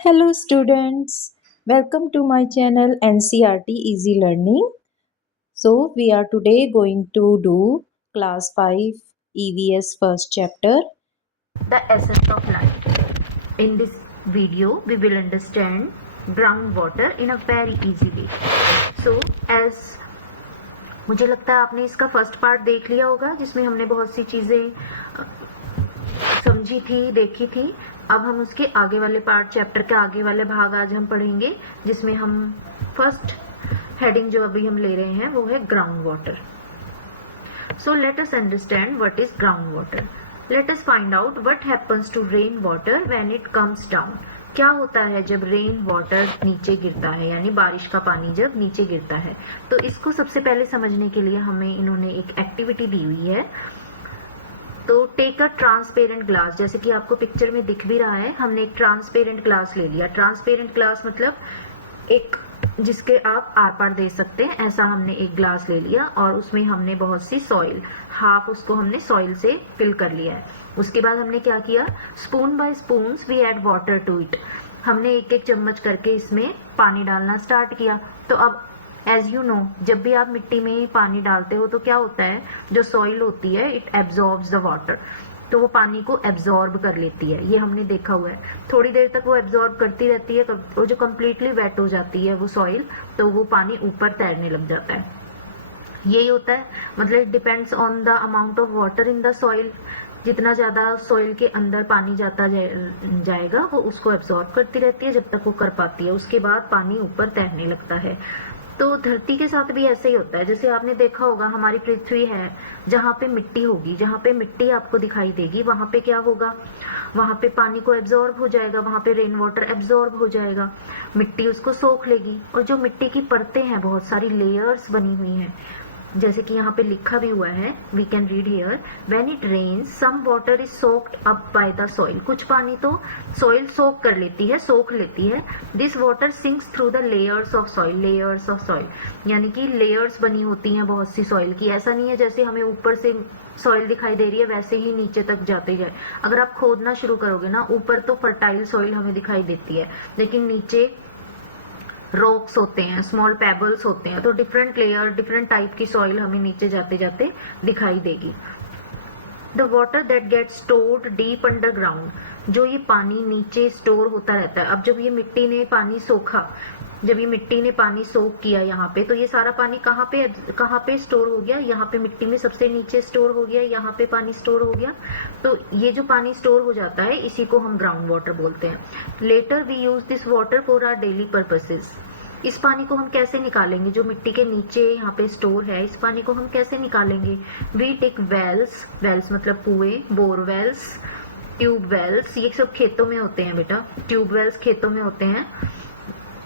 Hello students, welcome to my channel NCRT Easy Learning. So we are today going to do class 5 EVS first chapter. The essence of life. In this video, we will understand groundwater in a very easy way. So, as मुझे लगता है आपने इसका first part देख लिया होगा जिसमें हमने बहुत सी चीज़ें समझी थी, देखी थी। अब हम उसके आगे वाले पार्ट, चैप्टर के आगे वाले भाग आज हम पढ़ेंगे, जिसमें हम फर्स्ट हेडिंग जो अभी हम ले रहे हैं वो है ground water. So let us understand what is groundwater. Let us find out what happens to rainwater when it comes down. क्या होता है जब रेन वाटर नीचे गिरता है, यानी बारिश का पानी जब नीचे गिरता है. तो इसको सबसे पहले समझने के लिए हमें इन्होंने एक एक्टिविटी दी हुई है. तो टेक अ ट्रांसपेरेंट ग्लास, जैसे कि आपको पिक्चर में दिख भी रहा है, हमने एक ट्रांसपेरेंट ग्लास ले लिया. ट्रांसपेरेंट ग्लास मतलब एक जिसके आप आर पार दे सकते हैं, ऐसा हमने एक ग्लास ले लिया और उसमें हमने बहुत सी सॉइल, हाफ उसको हमने सॉइल से फिल कर लिया है. उसके बाद हमने क्या किया, spoon by spoons we add water to it. हमने एक एक चम्मच करके इसमें पानी डालना स्टार्ट किया. तो अब एज यू नो, जब भी आप मिट्टी में पानी डालते हो तो क्या होता है, जो सॉइल होती है इट एब्जॉर्ब्स द वाटर, तो वो पानी को एब्जॉर्ब कर लेती है. ये हमने देखा हुआ है. थोड़ी देर तक वो एब्जॉर्ब करती रहती है, वो जो कम्प्लीटली वेट हो जाती है वो सॉइल, तो वो पानी ऊपर तैरने लग जाता है. यही होता है, मतलब it depends on the amount of water in the soil. जितना ज्यादा सॉइल के अंदर पानी जाता जाएगा वो उसको एब्जॉर्ब करती रहती है जब तक वो कर पाती है. उसके बाद पानी ऊपर तैरने लगता है. तो धरती के साथ भी ऐसे ही होता है. जैसे आपने देखा होगा, हमारी पृथ्वी है, जहाँ पे मिट्टी होगी, जहाँ पे मिट्टी आपको दिखाई देगी, वहां पे क्या होगा, वहां पे पानी को एब्जॉर्ब हो जाएगा, वहां पे रेन वाटर एब्जॉर्ब हो जाएगा, मिट्टी उसको सोख लेगी. और जो मिट्टी की परतें हैं, बहुत सारी लेयर्स बनी हुई हैं, जैसे कि यहाँ पे लिखा भी हुआ है, we can read here, when it rains some water is soaked up by the soil. कुछ पानी तो सॉइल सोक कर लेती है, सोख लेती है. This water sinks through the layers of soil. Layers of soil यानी कि लेयर्स बनी होती हैं बहुत सी सॉइल की. ऐसा नहीं है जैसे हमें ऊपर से सॉइल दिखाई दे रही है वैसे ही नीचे तक जाते जाए. अगर आप खोदना शुरू करोगे ना, ऊपर तो फर्टाइल सॉइल हमें दिखाई देती है, लेकिन नीचे रॉक्स होते हैं, स्मॉल पेबल्स होते हैं. तो डिफरेंट लेयर, डिफरेंट टाइप की सॉइल हमें नीचे जाते जाते दिखाई देगी. The water that get stored deep underground, जो ये पानी नीचे स्टोर होता रहता है. अब जब ये मिट्टी ने पानी सोखा, जब ये मिट्टी ने पानी सोख किया यहाँ पे, तो ये सारा पानी कहाँ पे स्टोर हो गया, यहाँ पे मिट्टी में सबसे नीचे स्टोर हो गया, यहाँ पे पानी स्टोर हो गया. तो ये जो पानी स्टोर हो जाता है इसी को हम ग्राउंड वाटर बोलते हैं. Later we use this water for our daily purposes. इस पानी को हम कैसे निकालेंगे, जो मिट्टी के नीचे यहाँ पे स्टोर है, इस पानी को हम कैसे निकालेंगे. वी टेक वेल्स, वेल्स मतलब कुएं, बोरवेल्स, ट्यूब वेल्स, ये सब खेतों में होते हैं बेटा. ट्यूब वेल्स खेतों में होते हैं.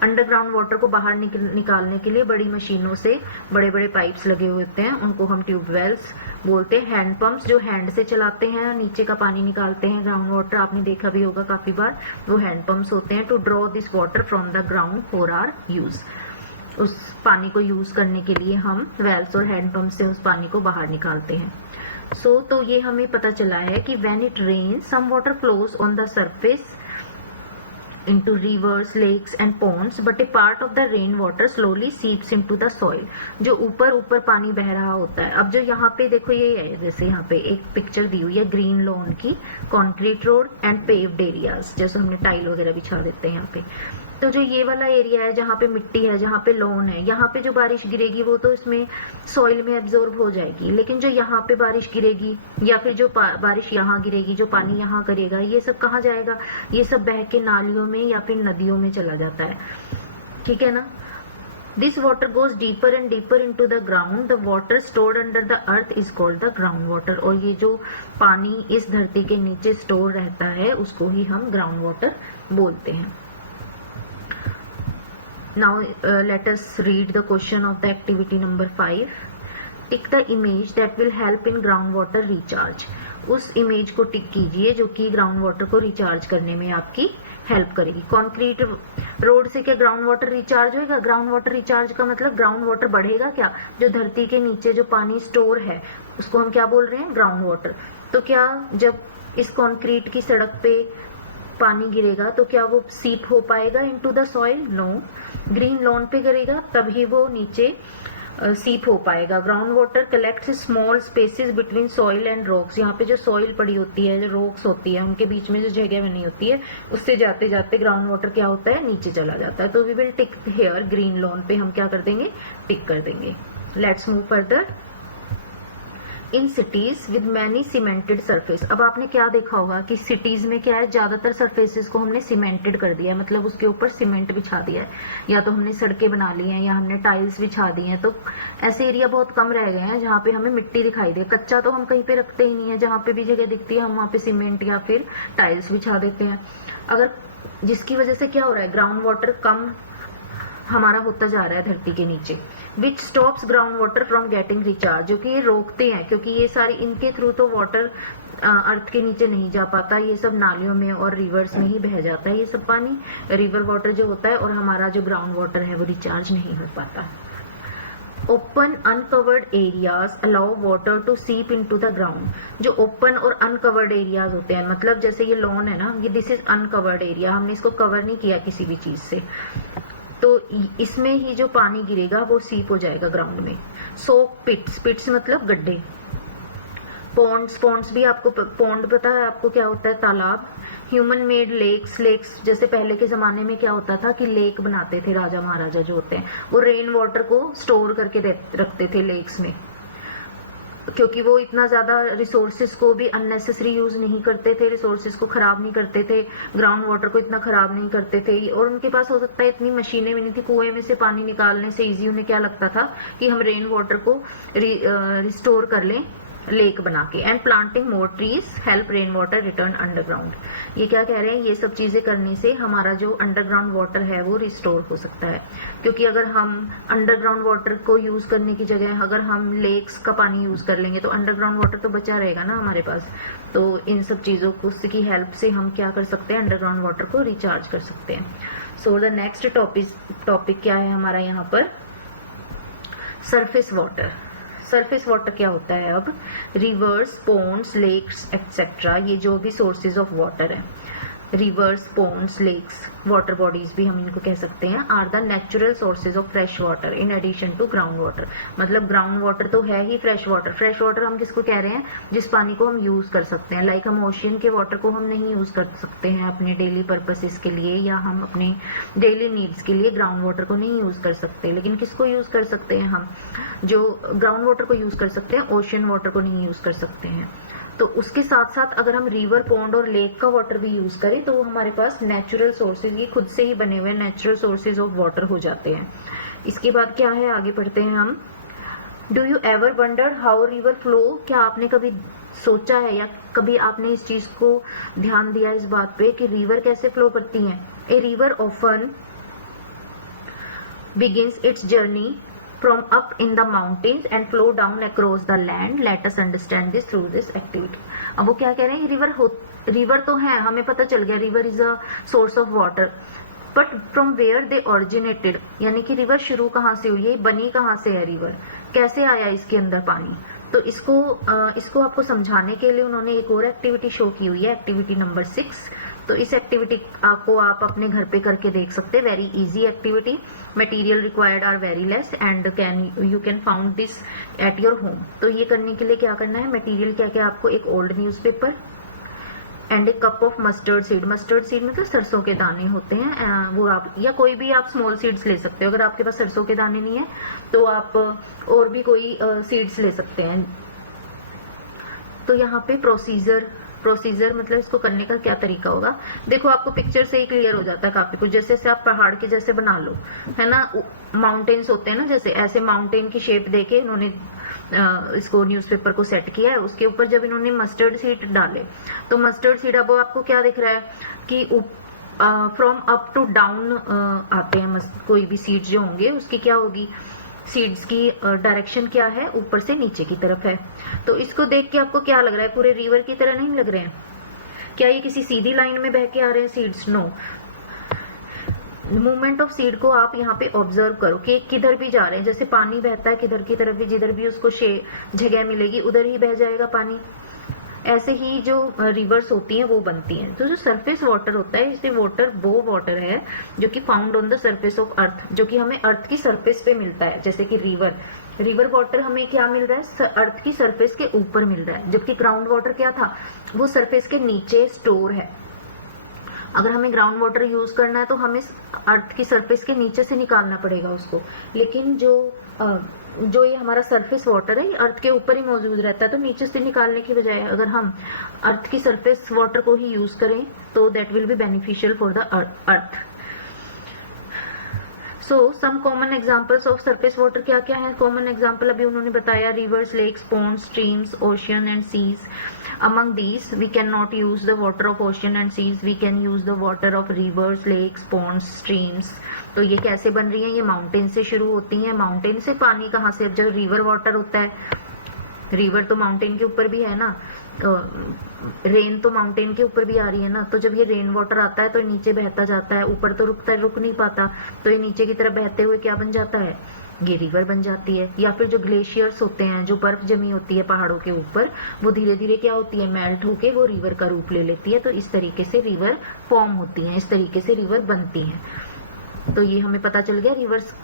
अंडरग्राउंड वाटर को बाहर निकालने के लिए बड़ी मशीनों से बड़े बड़े पाइप्स लगे हुए होते हैं, उनको हम ट्यूब वेल्स बोलते हैं. हैंड पंप्स जो हैंड से चलाते हैं, नीचे का पानी निकालते हैं ग्राउंड वाटर, आपने देखा भी होगा काफी बार, वो हैंड पंप्स होते हैं. To draw this water from the ground for our use. उस पानी को यूज करने के लिए हम वेल्स और हैंड पंप से उस पानी को बाहर निकालते हैं. तो ये हमें पता चला है कि when it rains some water flows on the surface into rivers, lakes and ponds, but a part of the rain water slowly seeps into the soil. जो ऊपर पानी बह रहा होता है. अब जो यहाँ पे देखो, ये है, जैसे यहाँ पे एक पिक्चर दी हुई है ग्रीन लॉन की, concrete road and paved areas, जैसे हमने टाइल वगैरह बिछा देते हैं यहाँ पे. तो जो ये वाला एरिया है जहाँ पे मिट्टी है, जहाँ पे लॉन है, यहाँ पे जो बारिश गिरेगी वो तो इसमें सॉइल में एब्जॉर्ब हो जाएगी. लेकिन जो यहाँ पे बारिश गिरेगी या फिर जो बारिश यहाँ गिरेगी, जो पानी यहाँ करेगा, ये सब कहाँ जाएगा, ये सब बह के नालियों में या फिर नदियों में चला जाता है. ठीक है ना. This water goes deeper and deeper into the ground. The water stored under the earth is called the groundwater. और ये जो पानी इस धरती के नीचे स्टोर रहता है उसको ही हम ग्राउंड वाटर बोलते हैं. Now let us read the question of the activity number 5. Tick the image that will help in groundwater recharge. उस इमेज को टिक कीजिए जो कि ग्राउंड वाटर को रिचार्ज करने में आपकी हेल्प करेगी. कंक्रीट रोड से क्या ग्राउंड वाटर रिचार्ज होगा? ग्राउंड वाटर रिचार्ज का मतलब ग्राउंड वाटर बढ़ेगा क्या? जो धरती के नीचे जो पानी स्टोर है उसको हम क्या बोल रहे हैं? Ground water. तो क्या जब इस कंक्रीट की सड़क पे पानी गिरेगा तो क्या वो सीप हो पाएगा into the soil? No. Green lawn पे गिरेगा तभी वो नीचे सीप हो पाएगा। Ground water collects small spaces between soil and rocks. यहाँ पे जो सॉइल पड़ी होती है, जो रॉक्स होती है, उनके बीच में जो जगह बनी होती है, उससे जाते जाते ग्राउंड वाटर क्या होता है, नीचे चला जाता है। तो we will tick here, green lawn पे हम क्या कर देंगे, टिक कर देंगे। Let's move further. In cities with many cemented surface. अब आपने क्या देखा होगा कि सिटीज में क्या है, ज्यादातर सरफेसेस को हमने सीमेंटेड कर दिया है, मतलब उसके ऊपर सीमेंट बिछा दिया है, या तो हमने सड़कें बना ली हैं या हमने टाइल्स बिछा दी हैं। तो ऐसे एरिया बहुत कम रह गए हैं जहाँ पे हमें मिट्टी दिखाई दे। कच्चा तो हम कहीं पे रखते ही नहीं है, जहाँ पे भी जगह दिखती है हम वहाँ पे सीमेंट या फिर टाइल्स बिछा देते हैं। अगर जिसकी वजह से क्या हो रहा है, ग्राउंड वाटर कम हमारा होता जा रहा है धरती के नीचे। Which stops ground water from getting recharge, जो कि ये रोकते हैं, क्योंकि ये सारी इनके थ्रू तो वाटर अर्थ के नीचे नहीं जा पाता, ये सब नालियों में और रिवर्स में ही बह जाता है ये सब पानी, रिवर वाटर जो होता है, और हमारा जो ग्राउंड वाटर है वो रिचार्ज नहीं हो पाता। Open uncovered areas allow water to seep into the ground. जो ओपन और अनकवर्ड एरियाज होते हैं, मतलब जैसे ये लॉन है ना, ये दिस इज अनकवर्ड एरिया, हमने इसको कवर नहीं किया किसी भी चीज से, तो इसमें ही जो पानी गिरेगा वो सीप हो जाएगा ग्राउंड में। सोक पिट्स, पिट्स मतलब गड्ढे। पॉन्ड्स, पॉन्ड्स भी आपको पॉन्ड पता है आपको क्या होता है, तालाब। ह्यूमन मेड लेक्स, लेक्स जैसे पहले के जमाने में क्या होता था कि लेक बनाते थे राजा महाराजा जो होते हैं, वो रेन वाटर को स्टोर करके रखते थे लेक्स में, क्योंकि वो इतना ज्यादा रिसोर्सेज को भी अननेसेसरी यूज नहीं करते थे, रिसोर्सेज को खराब नहीं करते थे, ग्राउंड वाटर को इतना खराब नहीं करते थे, और उनके पास हो सकता है इतनी मशीनें भी नहीं थी। कुएं में से पानी निकालने से इजी उन्हें क्या लगता था कि हम रेन वाटर को रिस्टोर कर लें लेक बना के। And planting more trees help rain water return underground. ये क्या कह रहे हैं, ये सब चीजें करने से हमारा जो अंडरग्राउंड वाटर है वो रिस्टोर हो सकता है, क्योंकि अगर हम अंडरग्राउंड वाटर को यूज करने की जगह अगर हम लेक्स का पानी यूज कर लेंगे तो अंडरग्राउंड वाटर तो बचा रहेगा ना हमारे पास। तो इन सब चीजों को की हेल्प से हम क्या कर सकते हैं, अंडरग्राउंड वाटर को रिचार्ज कर सकते हैं। सो द नेक्स्ट टॉपिक क्या है हमारा यहाँ पर, सरफेस वाटर। सरफेस वाटर क्या होता है, अब रिवर्स, पोन्ड्स, लेक्स एक्सेट्रा, ये जो भी सोर्सेज ऑफ वाटर है, rivers, ponds, lakes, water bodies भी हम इनको कह सकते हैं, are the natural sources of fresh water in addition to ground water. मतलब ग्राउंड वाटर तो है ही फ्रेश वाटर। फ्रेश वाटर हम किसको कह रहे हैं, जिस पानी को हम यूज कर सकते हैं। लाइक हम ओशियन के वाटर को हम नहीं यूज कर सकते हैं अपने डेली पर्पसेस के लिए, या हम अपने डेली नीड्स के लिए ग्राउंड वाटर को नहीं यूज कर सकते। लेकिन किसको यूज कर सकते हैं हम, जो ग्राउंड वाटर को यूज कर सकते हैं, ओशियन वाटर को नहीं यूज कर सकते हैं। तो उसके साथ साथ अगर हम रिवर, पॉन्ड और लेक का वाटर भी यूज करें तो वो हमारे पास नेचुरल सोर्सेज, ये खुद से ही बने हुए नेचुरल सोर्सेज ऑफ वाटर हो जाते हैं। इसके बाद क्या है, आगे पढ़ते हैं हम। Do you ever wonder how river flow. क्या आपने कभी सोचा है या कभी आपने इस चीज को ध्यान दिया इस बात पे कि रिवर कैसे फ्लो करती हैं। A river often begins its journey from up in the mountains and flow down across the land. Let us understand this through this activity. अब वो क्या कह रहे हैं, रिवर तो है, हमें पता चल गया river is a source of water, but from where they originated, यानी कि रिवर शुरू कहाँ से हुई है, बनी कहाँ से है रिवर, कैसे आया इसके अंदर पानी। तो इसको आपको समझाने के लिए उन्होंने एक और एक्टिविटी शो की हुई है, एक्टिविटी नंबर 6। तो इस एक्टिविटी आपको आप अपने घर पे करके देख सकते हैं। Very easy activity, material required are very less and you can found this at your home. तो ये करने के लिए क्या करना है, मटेरियल क्या क्या आपको, एक old newspaper and A cup of mustard seed. Mustard seed मतलब सरसों के दाने होते हैं, वो आप या कोई भी आप स्मॉल सीड्स ले सकते हो। अगर आपके पास सरसों के दाने नहीं है तो आप और भी कोई सीड्स ले सकते हैं। तो यहाँ पे प्रोसीजर मतलब इसको करने का क्या तरीका होगा, देखो आपको पिक्चर से ही क्लियर हो जाता है काफी कुछ। जैसे से आप पहाड़ के जैसे बना लो, है ना, माउंटेन्स होते हैं ना, जैसे ऐसे माउंटेन की शेप देके इन्होंने इसको न्यूज़पेपर को सेट किया है। उसके ऊपर जब इन्होंने मस्टर्ड सीड डाले तो मस्टर्ड सीड अब आपको क्या दिख रहा है कि फ्रॉम अप टू डाउन आते हैं कोई भी सीड्स जो होंगे, उसकी क्या होगी, सीड्स की डायरेक्शन क्या है, ऊपर से नीचे की तरफ है। तो इसको देख के आपको क्या लग रहा है, पूरे रिवर की तरह नहीं लग रहे हैं क्या, ये किसी सीधी लाइन में बह के आ रहे हैं seeds, no. Movement of seed को आप यहाँ पे ऑब्जर्व करो कि किधर भी जा रहे हैं, जैसे पानी बहता है किधर की तरफ भी, जिधर भी उसको जगह मिलेगी उधर ही बह जाएगा पानी। ऐसे ही जो रिवर्स होती हैं वो बनती हैं। तो जो सरफेस वाटर होता है, इसे वाटर वो वाटर है जो कि found on the surface of earth, जो कि हमें अर्थ की सरफेस पे मिलता है। जैसे कि रिवर वाटर हमें क्या मिल रहा है, अर्थ की सरफेस के ऊपर मिल रहा है, जबकि ग्राउंड वाटर क्या था, वो सरफेस के नीचे स्टोर है। अगर हमें ग्राउंड वाटर यूज करना है तो हमें अर्थ की सरफेस के नीचे से निकालना पड़ेगा उसको, लेकिन जो ये हमारा सरफेस वाटर है ये अर्थ के ऊपर ही मौजूद रहता है। तो नीचे से निकालने की बजाय अगर हम अर्थ की सरफेस वाटर को ही यूज करें तो that will be beneficial for the earth. So some common examples of surface water क्या क्या है? कॉमन एग्जाम्पल अभी उन्होंने बताया, rivers, lakes, ponds, streams, ocean and seas. Among these, we cannot use the water of ocean and seas. We can use the water of rivers, lakes, ponds, streams. तो ये कैसे बन रही है? ये माउंटेन से शुरू होती हैं। माउंटेन से पानी कहाँ से? अब जब रिवर वाटर होता है, रिवर तो माउंटेन के ऊपर भी है ना, रेन तो माउंटेन के ऊपर भी आ रही है ना। तो जब ये रेन वाटर आता है तो नीचे बहता जाता है, ऊपर तो रुक नहीं पाता, तो ये नीचे की तरफ बहते हुए क्या बन जाता है, ये रिवर बन जाती है। या फिर जो ग्लेशियर्स होते हैं, जो बर्फ जमी होती है पहाड़ों के ऊपर, वो धीरे धीरे क्या होती है, मेल्ट होके वो रिवर का रूप ले लेती है। तो इस तरीके से रिवर फॉर्म होती है, इस तरीके से रिवर बनती है। तो ये हमें पता चल गया रिवर्स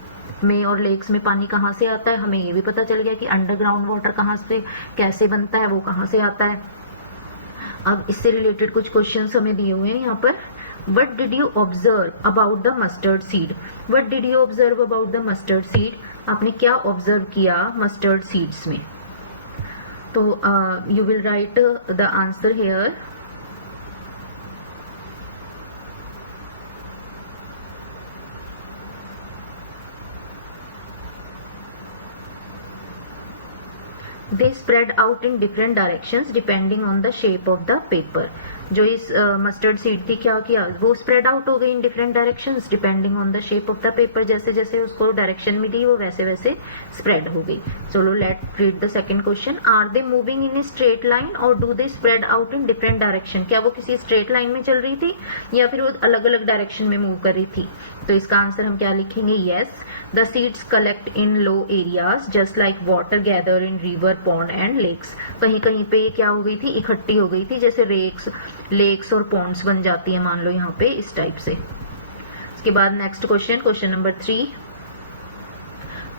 में और लेक्स में पानी कहाँ से आता है। हमें ये भी पता चल गया कि अंडरग्राउंड वाटर कहाँ से कैसे बनता है, वो कहाँ से आता है। अब इससे रिलेटेड कुछ क्वेश्चंस हमें दिए हुए हैं यहाँ पर। What did you observe about the mustard seed? What did you observe about the mustard seed? आपने क्या ऑब्जर्व किया मस्टर्ड सीड्स में? तो you will write the answer here. They spread out in different directions depending on the shape of the paper. जो इस mustard seed थी क्या किया, वो स्प्रेड आउट हो गई in different directions depending on the shape of the paper. जैसे जैसे उसको डायरेक्शन मिली वो वैसे वैसे स्प्रेड हो गई। चलो let read the second question. Are they moving in a straight line और do they spread out in different direction? क्या वो किसी स्ट्रेट लाइन में चल रही थी या फिर वो अलग अलग डायरेक्शन में मूव कर रही थी? तो इसका आंसर हम क्या लिखेंगे, yes. The seeds collect in low areas just like water gather in river, pond and lakes. कहीं कहीं पे क्या हो गई थी, इकट्ठी हो गई थी, जैसे लेक्स और पॉन्ड्स बन जाती है मान लो यहाँ पे, इस टाइप से। इसके बाद next question, question number 3।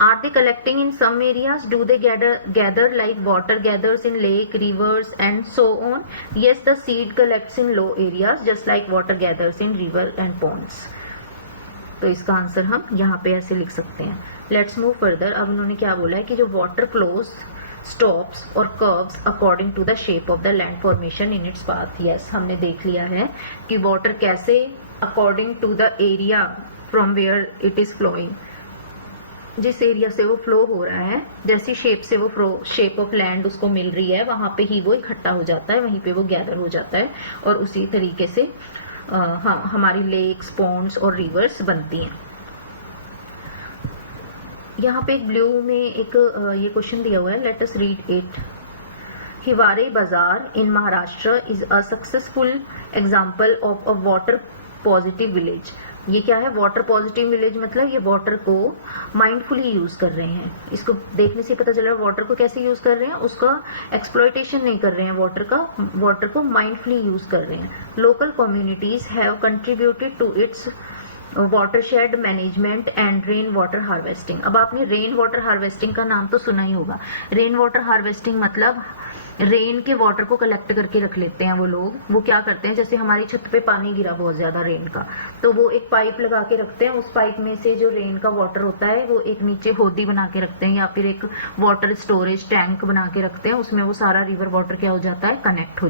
Are they collecting in some areas? Do they gather like water gathers in lake, rivers and so on? Yes, the seed collects in low areas just like water gathers in river and ponds. तो इसका answer हम यहाँ पे ऐसे लिख सकते हैं। Let's move further. अब उन्होंने क्या बोला है कि जो वाटर फ्लोज स्टॉप्स और curves according to the shape of the land formation in its path. Yes, हमने देख लिया है कि वाटर कैसे according to the area from where it is flowing, जिस एरिया से वो फ्लो हो रहा है, जैसी शेप से वो शेप ऑफ लैंड उसको मिल रही है, वहां पे ही वो इकट्ठा हो जाता है, वहीं पे वो गैदर हो जाता है और उसी तरीके से हमारी लेक्स, पॉन्ड्स और रिवर्स बनती हैं। यहाँ पे एक ब्लू में एक ये क्वेश्चन दिया हुआ है, let us read it. Hiware Bazar in Maharashtra is a successful example of a water positive village. ये क्या है, वाटर पॉजिटिव विलेज, मतलब ये वाटर को माइंडफुली यूज कर रहे हैं। इसको देखने से पता चल रहा है वाटर को कैसे यूज कर रहे हैं, उसका एक्सप्लॉयटेशन नहीं कर रहे हैं, वाटर को माइंडफुली यूज कर रहे हैं। Local communities have contributed to its watershed management and rain water harvesting. अब आपने रेन वाटर हार्वेस्टिंग का नाम तो सुना ही होगा। रेन वाटर हार्वेस्टिंग मतलब रेन के वाटर को कलेक्ट करके रख लेते हैं वो लोग। वो क्या करते हैं, जैसे हमारी छत पे पानी गिरा बहुत ज्यादा रेन का, तो वो एक पाइप लगा के रखते हैं, उस पाइप में से जो रेन का वाटर होता है वो एक नीचे होदी बना के रखते हैं या फिर एक वाटर स्टोरेज टैंक बना के रखते हैं। उसमें वो सारा रिवर वाटर क्या हो जाता है, कलेक्ट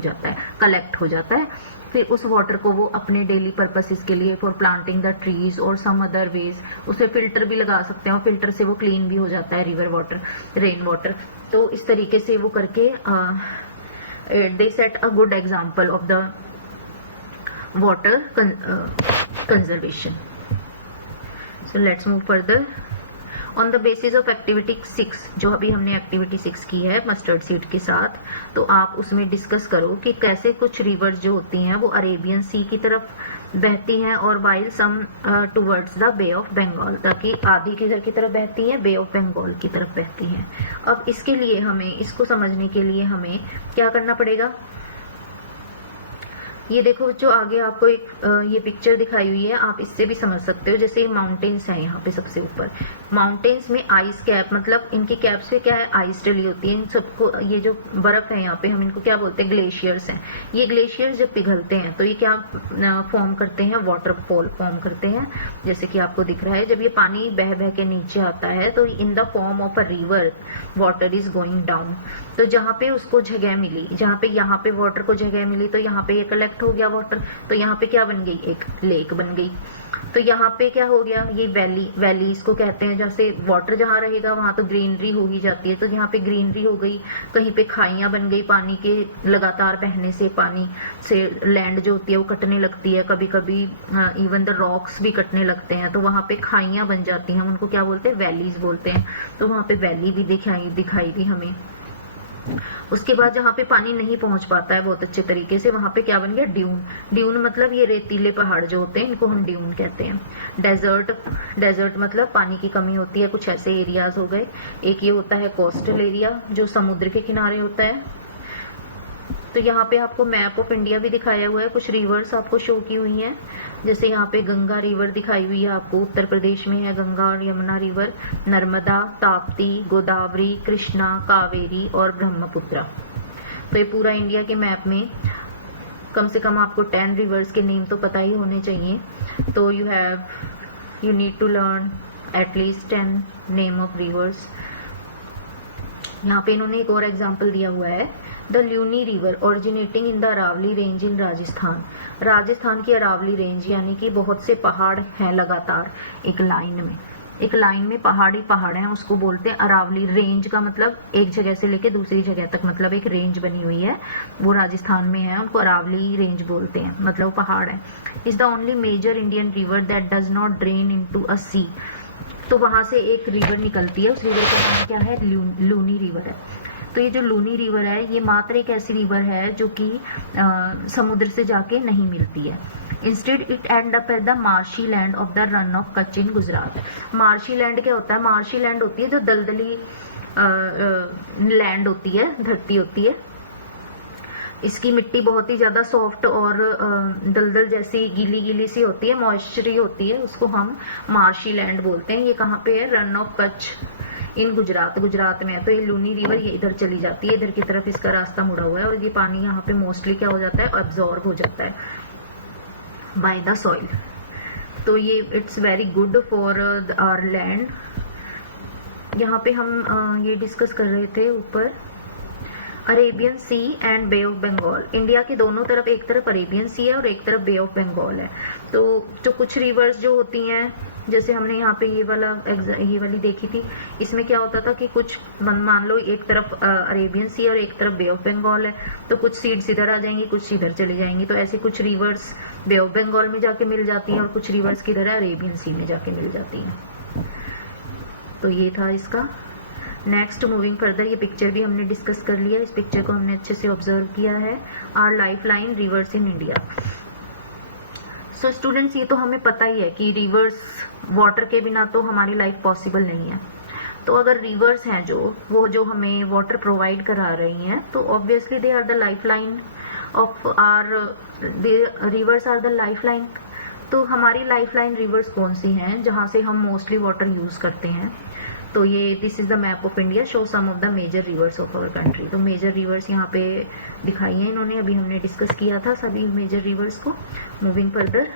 हो जाता है। फिर उस वाटर को वो अपने डेली पर्पसेस के लिए, फॉर प्लांटिंग द ट्रीज और सम अदर वेज, उसे फिल्टर भी लगा सकते हैं और फिल्टर से वो क्लीन भी हो जाता है रिवर वाटर, रेन वाटर। तो इस तरीके से वो करके they set a good example of the water conservation. So let's move further. On the basis of activity 6, जो अभी हमने एक्टिविटी 6 की है मस्टर्ड सीड के साथ, तो आप उसमें डिस्कस करो कि कैसे कुछ रिवर्स जो होती हैं वो अरेबियन सी की तरफ बहती हैं, और while some towards the bay of Bengal, ताकि आधी किधर की तरफ बहती हैं, बे ऑफ बंगाल की तरफ बहती हैं। अब इसके लिए हमें, इसको समझने के लिए हमें क्या करना पड़ेगा, ये देखो जो आगे आपको एक ये पिक्चर दिखाई हुई है, आप इससे भी समझ सकते हो। जैसे माउंटेन्स हैं यहाँ पे सबसे ऊपर, माउंटेन्स में आइस कैप, मतलब इनके कैप्स पे क्या है, आइस डली होती है। इन सबको, ये जो बर्फ है यहाँ पे, हम इनको क्या बोलते हैं, ग्लेशियर्स हैं। ये ग्लेशियर्स जब पिघलते हैं तो ये क्या फॉर्म करते हैं, वाटरफॉल फॉर्म करते हैं। जैसे कि आपको दिख रहा है, जब ये पानी बह बह के नीचे आता है तो in the form of a river water is going down. तो जहाँ पे उसको जगह मिली, जहाँ पे यहाँ पे वाटर को जगह मिली, तो यहाँ पे ये कलेक्ट हो गया वाटर, तो यहाँ पे क्या बन गई, एक लेक बन गई। तो यहाँ पे क्या हो गया, ये वैली, वैली इसको कहते हैं। जैसे वाटर जहाँ रहेगा वहां तो ग्रीनरी हो ही जाती है, तो यहाँ पे ग्रीनरी हो गई। कहीं पे खाइयां बन गई, पानी के लगातार बहने से पानी से लैंड जो होती है वो कटने लगती है। कभी कभी इवन द रॉक्स भी कटने लगते हैं, तो वहां पे खाइयां बन जाती हैं, उनको क्या बोलते हैं, वैलीज बोलते हैं। तो वहां पे वैली भी दिखाई दी हमें। उसके बाद जहाँ पे पानी नहीं पहुंच पाता है बहुत अच्छे तरीके से, वहां पे क्या बन गया, ड्यून। ड्यून मतलब ये रेतीले पहाड़ जो होते हैं, इनको हम ड्यून कहते हैं। डेजर्ट, डेजर्ट मतलब पानी की कमी होती है, कुछ ऐसे एरियाज हो गए। एक ये होता है कोस्टल एरिया, जो समुद्र के किनारे होता है। तो यहाँ पे आपको मैप ऑफ इंडिया भी दिखाया हुआ है, कुछ रिवर्स आपको शो की हुई हैं। जैसे यहाँ पे गंगा रिवर दिखाई हुई है आपको, उत्तर प्रदेश में है गंगा और यमुना रिवर, नर्मदा, ताप्ती, गोदावरी, कृष्णा, कावेरी और ब्रह्मपुत्रा। तो ये पूरा इंडिया के मैप में कम से कम आपको 10 रिवर्स के नेम तो पता ही होने चाहिए। तो you need to learn at least 10 name of rivers. यहाँ पे इन्होंने एक और एग्जाम्पल दिया हुआ है, the Luni river originating in the Aravali range in Rajasthan. Rajasthan की अरावली रेंज, यानी कि बहुत से पहाड़ हैं लगातार एक लाइन में पहाड़ी पहाड़ हैं, उसको बोलते हैं अरावली। रेंज का मतलब एक जगह से लेके दूसरी जगह तक, मतलब एक रेंज बनी हुई है, वो राजस्थान में है, उनको अरावली रेंज बोलते हैं, मतलब पहाड़ है। Is the only major Indian river that does not drain into a sea. तो वहां से एक रिवर निकलती है, उस रिवर का नाम क्या है, लूनी रिवर है। तो ये जो लूनी रिवर है, ये मात्र एक ऐसी रिवर है जो कि समुद्र से जाके नहीं मिलती है। Instead it and up at the marshy land of the run of Kutch in Gujarat. Marshy land क्या होता है, मार्शी लैंड होती है जो दलदली लैंड होती है, धरती होती है। इसकी मिट्टी बहुत ही ज्यादा सॉफ्ट और दलदल जैसी गीली गीली सी होती है, मॉइस्चरी होती है, उसको हम मार्शी लैंड बोलते हैं। ये कहाँ पे है, रन ऑफ कच्छ इन गुजरात में है। तो ये लूनी रिवर ये इधर चली जाती है, इधर की तरफ इसका रास्ता मुड़ा हुआ है, और ये पानी यहाँ पे मोस्टली क्या हो जाता है, अब्जॉर्ब हो जाता है बाय द सॉइल। तो ये it's very good for our land. यहाँ पे हम ये डिस्कस कर रहे थे ऊपर, Arabian Sea and Bay of Bengal. India के दोनों तरफ, एक तरफ अरेबियन सी है और एक तरफ बे ऑफ बंगाल है। तो जो कुछ रिवर्स जो होती हैं, जैसे हमने यहाँ पे ये वाली देखी थी, इसमें क्या होता था कि कुछ मान लो एक तरफ अरेबियन सी और एक तरफ बे ऑफ बंगाल है, तो कुछ सीड्स इधर आ जाएंगी, कुछ इधर चली जाएंगी। तो ऐसे कुछ रिवर्स बे ऑफ बंगाल में जाके मिल जाती हैं और कुछ रिवर्स किधर है, अरेबियन सी में जाके मिल जाती हैं। तो ये था इसका। नेक्स्ट मूविंग फर्दर, ये पिक्चर भी हमने डिस्कस कर लिया, इस पिक्चर को हमने अच्छे से ऑब्जर्व किया है। Our life line reverse in India. So students, ये तो हमें पता ही है कि रिवर्स, वाटर के बिना तो हमारी लाइफ पॉसिबल नहीं है। तो अगर रिवर्स हैं जो हमें वाटर प्रोवाइड करा रही हैं, तो obviously they are the life line of our, rivers are the life line. तो हमारी लाइफ लाइन रिवर्स कौन सी हैं जहाँ से हम मोस्टली वाटर यूज करते हैं। तो ये this is the map of India, show some of the major rivers of our country. तो मेजर रिवर्स यहाँ पे दिखाई है इन्होंने, अभी हमने डिस्कस किया था सभी मेजर रिवर्स को। मूविंग फर्दर,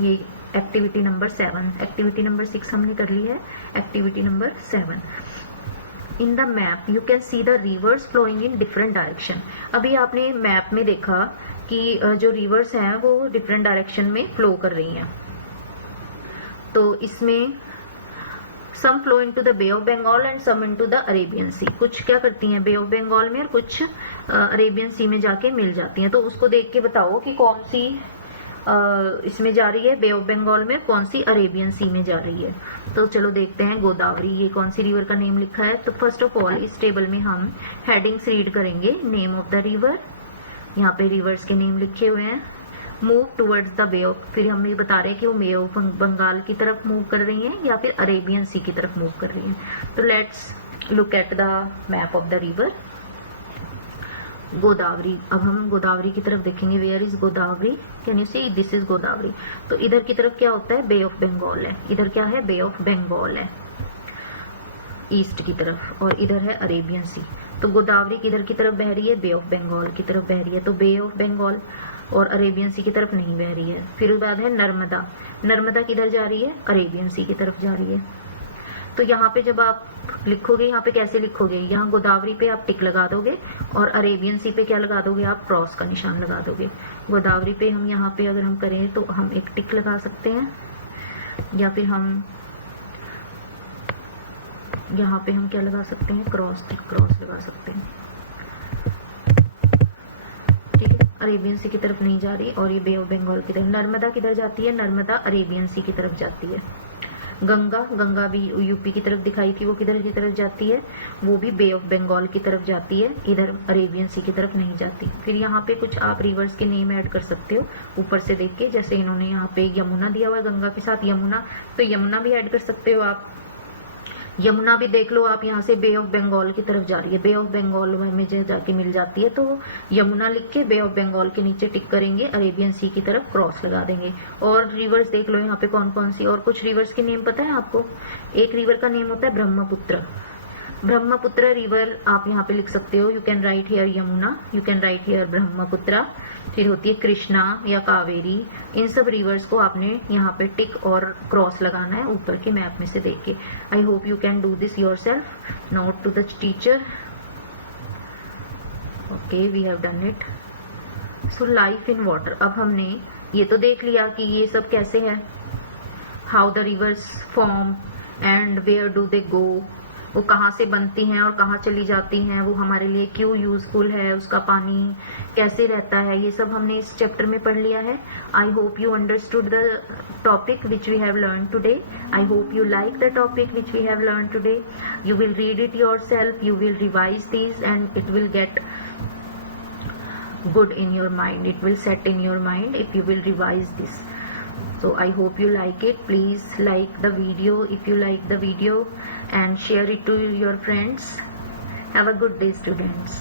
ये एक्टिविटी नंबर 7, एक्टिविटी नंबर 6 हमने कर ली है, activity number 7। In the map you can see the rivers flowing in different direction. अभी आपने मैप में देखा कि जो रिवर्स हैं वो डिफरेंट डायरेक्शन में फ्लो कर रही हैं। तो इसमें some flow into the bay of Bengal and some into the Arabian sea. कुछ क्या करती हैं बे ऑफ बंगाल में और कुछ अरेबियन सी में जाके मिल जाती हैं। तो उसको देख के बताओ कि कौन सी इसमें जा रही है, बे ऑफ बंगाल में, कौन सी अरेबियन सी में जा रही है। तो चलो देखते हैं। गोदावरी, ये कौन सी रिवर का नेम लिखा है। तो फर्स्ट ऑफ ऑल इस टेबल में हम हेडिंग्स रीड करेंगे। नेम ऑफ द रिवर, यहाँ पे रिवर्स के नेम लिखे हुए हैं। Move towards the bay of, फिर हम ये बता रहे हैं कि वो बे ऑफ बंगाल की तरफ मूव कर रही हैं या फिर अरेबियन सी की तरफ मूव कर रही हैं। तो let's look at the map of the river Godavari. अब हम गोदावरी की तरफ देखेंगे। Where is Godavari, can you see, this is Godavari. तो इधर की तरफ क्या होता है, बे ऑफ बंगाल है, इधर क्या है, बे ऑफ बंगाल है ईस्ट की तरफ, और इधर है अरेबियन सी। तो गोदावरी किधर की तरफ बह रही है, बे ऑफ बंगाल की तरफ बह रही है, तो बे ऑफ बंगाल और अरेबियन सी की तरफ नहीं बह रही है। फिर उसके बाद है नर्मदा, नर्मदा किधर जा रही है, अरेबियन सी की तरफ जा रही है। तो यहाँ पे जब आप लिखोगे, यहाँ पे कैसे लिखोगे, यहाँ गोदावरी पे आप टिक लगा दोगे और अरेबियन सी पे क्या लगा दोगे, आप क्रॉस का निशान लगा दोगे। गोदावरी पे हम यहाँ पे अगर हम करें तो हम एक टिक लगा सकते हैं, या फिर हम यहाँ पे हम क्या लगा सकते हैं, क्रॉस लगा सकते हैं। ठीक है, अरेबियन सी की तरफ नहीं जा रही, और ये बे ऑफ बंगाल की तरफ। नर्मदा किधर जाती है, नर्मदा अरेबियन सी की तरफ जाती है। गंगा भी यूपी की तरफ दिखाई थी, वो किधर की तरफ जाती है, वो भी बे ऑफ बंगाल की तरफ जाती है, इधर अरेबियन सी की तरफ नहीं जाती। फिर यहाँ पे कुछ आप रिवर्स के नेम ऐड कर सकते हो ऊपर से देख के, जैसे इन्होंने यहाँ पे यमुना दिया हुआ है गंगा के साथ, यमुना, तो यमुना भी ऐड कर सकते हो आप। यमुना भी देख लो आप, यहाँ से बे ऑफ बंगाल की तरफ जा रही है, बे ऑफ बंगाल में जाके मिल जाती है, तो यमुना लिख के बे ऑफ बंगाल के नीचे टिक करेंगे, अरेबियन सी की तरफ क्रॉस लगा देंगे। और रिवर्स देख लो यहाँ पे कौन कौन सी, और कुछ रिवर्स के नेम पता है आपको। एक रिवर का नेम होता है ब्रह्मपुत्र, ब्रह्मपुत्र रिवर आप यहाँ पे लिख सकते हो, you can write here Yamuna, you can write here Brahmaputra. फिर होती है कृष्णा या कावेरी, इन सब रिवर्स को आपने यहाँ पे टिक और क्रॉस लगाना है ऊपर के मैप में से देख के। I hope you can do this yourself, note to the teacher. Okay, we have done it. So life in water, अब हमने ये तो देख लिया कि ये सब कैसे है, how the rivers form and where do they go, वो कहाँ से बनती हैं और कहाँ चली जाती हैं, वो हमारे लिए क्यों यूजफुल है, उसका पानी कैसे रहता है, ये सब हमने इस चैप्टर में पढ़ लिया है। I hope you understood the topic which we have learn today. I hope you like the topic which we have learn today. You will read it yourself, you will revise these, and it will get good in your mind, it will set in your mind if you will revise this. So I hope you like it. Please like the video if you like the video and share it to your friends. Have a good day, students.